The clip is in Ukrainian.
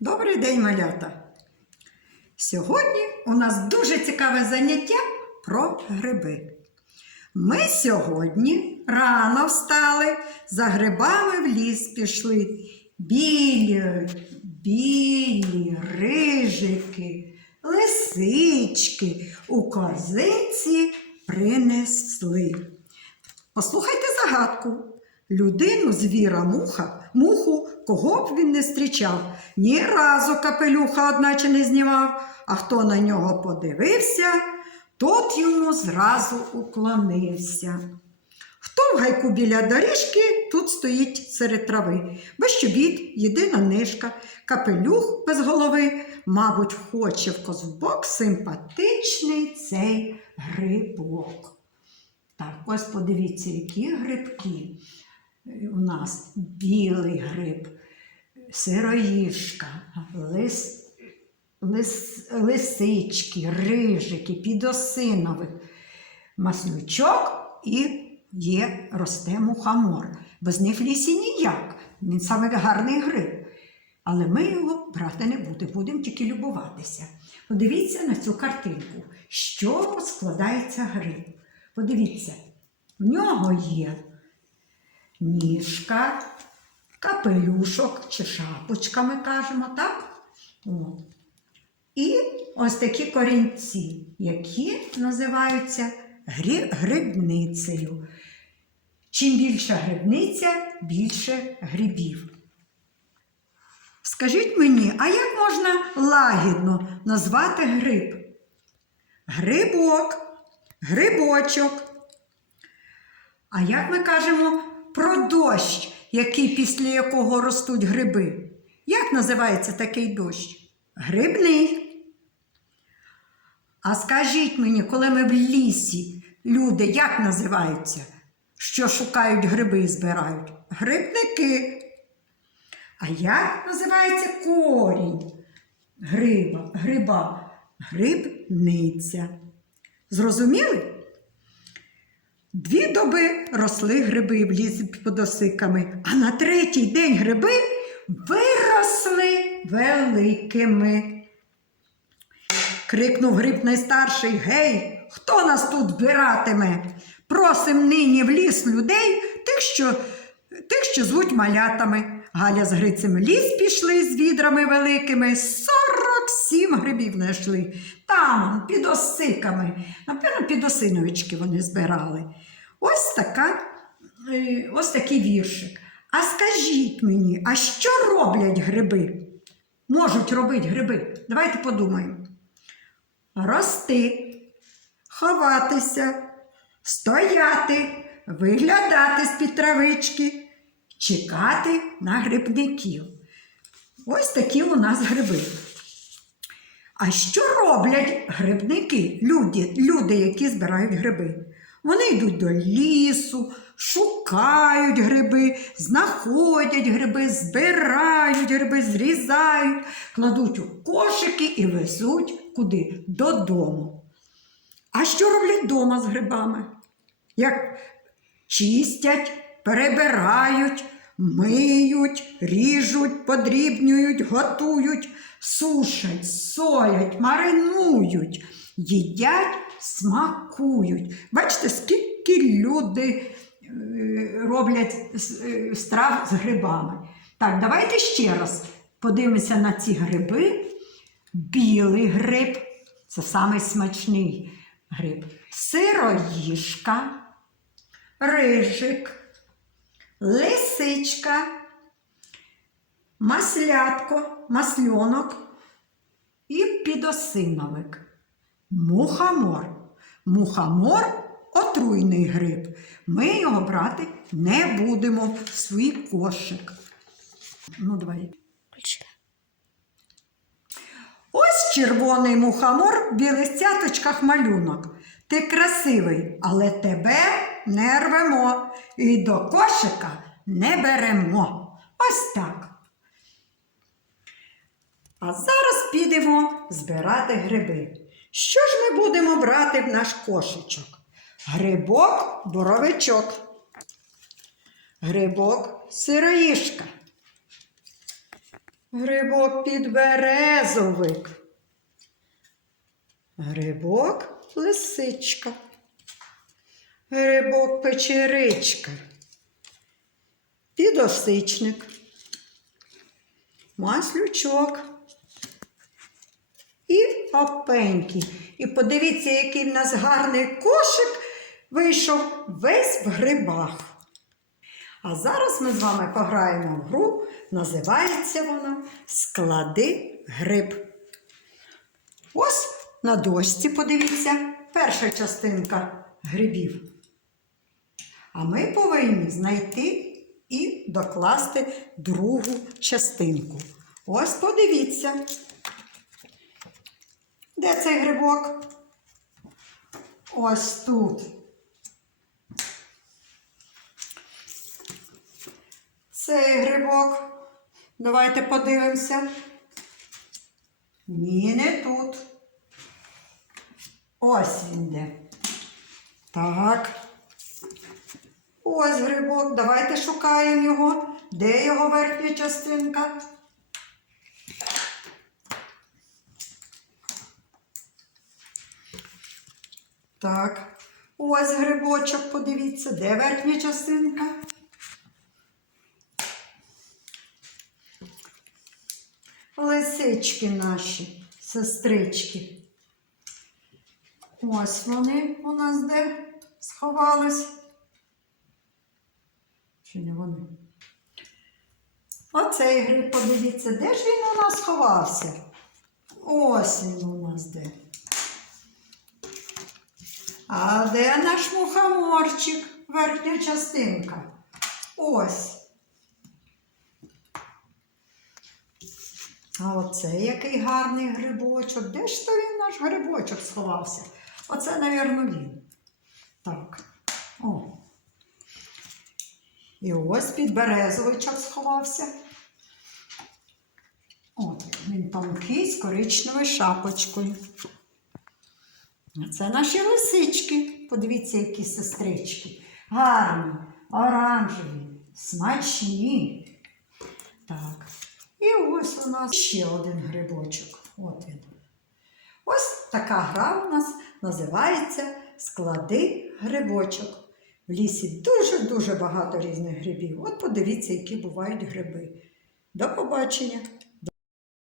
Добрий день, малята! Сьогодні у нас дуже цікаве заняття про гриби. Ми сьогодні рано встали, за грибами в ліс пішли. Білі, білі рижики, лисички у корзинці принесли. Послухайте загадку. Людину, звіра, муха, муху, кого б він не зустрічав, ні разу капелюха одначе не знімав, а хто на нього подивився, тот йому зразу уклонився. Хто в гайку біля доріжки, тут стоїть серед трави, без чобіт, єдина нишка, капелюх без голови, мабуть, хоче в козубок симпатичний цей грибок. Так, ось подивіться, які грибки у нас білий гриб, сироїшка, лис, лис, лисички, рижики, підосиновик, маслючок і є росте мухомор. Без них в лісі ніяк. Він саме гарний гриб. Але ми його брати не будемо, будемо тільки любуватися. Подивіться на цю картинку, чого складається гриб. Подивіться, в нього є ніжка, капелюшок чи шапочка, ми кажемо, так? От. І ось такі корінці, які називаються гри- грибницею. Чим більша грибниця, більше грибів. Скажіть мені, а як можна лагідно назвати гриб? Грибок, грибочок. А як ми кажемо про дощ, який після якого ростуть гриби? Як називається такий дощ? Грибний. А скажіть мені, коли ми в лісі, люди як називаються? Що шукають гриби і збирають? Грибники. А як називається корінь гриба? гриба? Грибниця. Зрозуміли? Дві доби росли гриби в лісі під осиками, а на третій день гриби виросли великими. Крикнув гриб найстарший Гей, хто нас тут збиратиме? Просим нині в ліс людей, тих, що, тих, що звуть малятами. Галя з Грицем ліс пішли з відрами великими, сорок сім грибів знайшли. Там, під осиками, напевно, під осиновички вони збирали. Ось така, е, ось такий віршик. А скажіть мені, а що роблять гриби? Можуть робити гриби? Давайте подумаємо. Рости, ховатися, стояти, виглядати з-під травички, чекати на грибників. Ось такі у нас гриби. А що роблять грибники, люди, люди, які збирають гриби? Вони йдуть до лісу, шукають гриби, знаходять гриби, збирають гриби, зрізають, кладуть у кошики і везуть куди? Додому. А що роблять вдома з грибами? Як чистять, перебирають, миють, ріжуть, подрібнюють, готують, сушать, солять, маринують, їдять, смакують. Бачите, скільки люди е, роблять е, страв з грибами. Так, давайте ще раз подивимося на ці гриби. Білий гриб це самий смачний гриб. Сироїжка, рижик, лисичка, маслятко, масльонок і підосиновик. Мухомор. Мухомор отруйний гриб. Ми його брати не будемо в свій кошик. Ну, давай. Ось червоний мухомор в білих цяточках малюнок. Ти красивий, але тебе не рвемо і до кошика не беремо. Ось так. А зараз підемо збирати гриби. Що ж ми будемо брати в наш кошечок? Грибок, боровичок. Грибок, сироїшка. Грибок підберезовик. Грибок лисичка. Грибок печеричка. Підосичник. Маслючок. І опенький. І подивіться, який в нас гарний кошик вийшов весь в грибах. А зараз ми з вами пограємо в гру. Називається вона Склади гриб. Ось на дошці, подивіться, перша частинка грибів. А ми повинні знайти і докласти другу частинку. Ось подивіться. Де цей грибок? Ось тут. Цей грибок. Давайте подивимося. Ні, не тут. Ось він де. Так. Ось грибок. Давайте шукаємо його. Де його верхня частинка? Так. Ось грибочок, подивіться, де верхня частинка? Лисички наші, сестрички. Ось вони у нас де сховались. Чи не вони? Оцей гриб, подивіться, де ж він у нас сховався? Ось він у нас де. А де наш мухоморчик, верхня частинка? Ось. А оце який гарний грибочок. Де ж то він наш грибочок сховався? Оце, напевно, він. Так. О. І ось підберезовичок сховався. От, він тонкий з коричневою шапочкою. Це наші лисички. Подивіться, які сестрички. Гарні, оранжеві, смачні. Так. І ось у нас ще один грибочок. От він. Ось така гра у нас називається Склади грибочок. В лісі дуже-дуже багато різних грибів. От подивіться, які бувають гриби. До побачення!